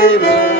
Amen.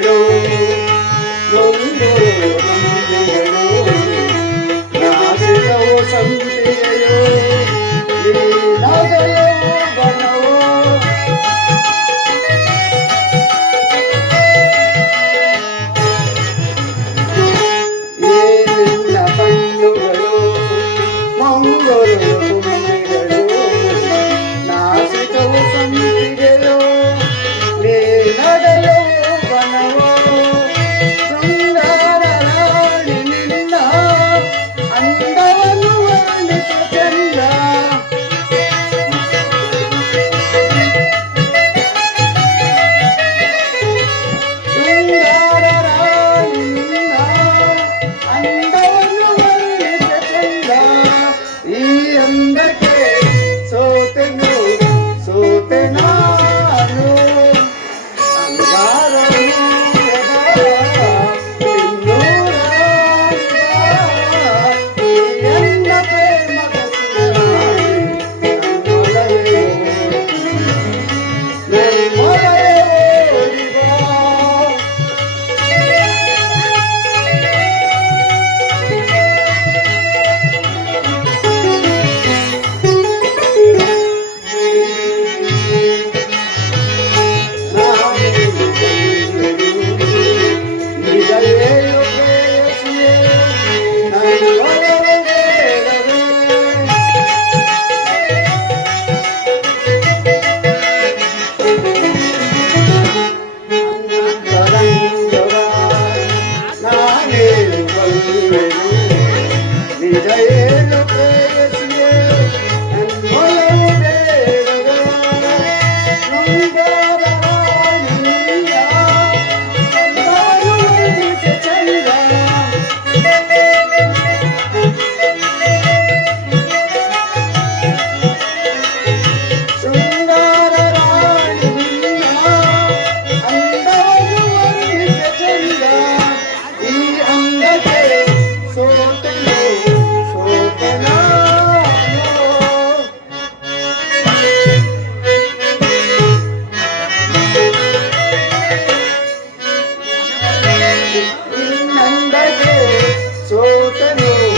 Thank you. Vijay So Sotano.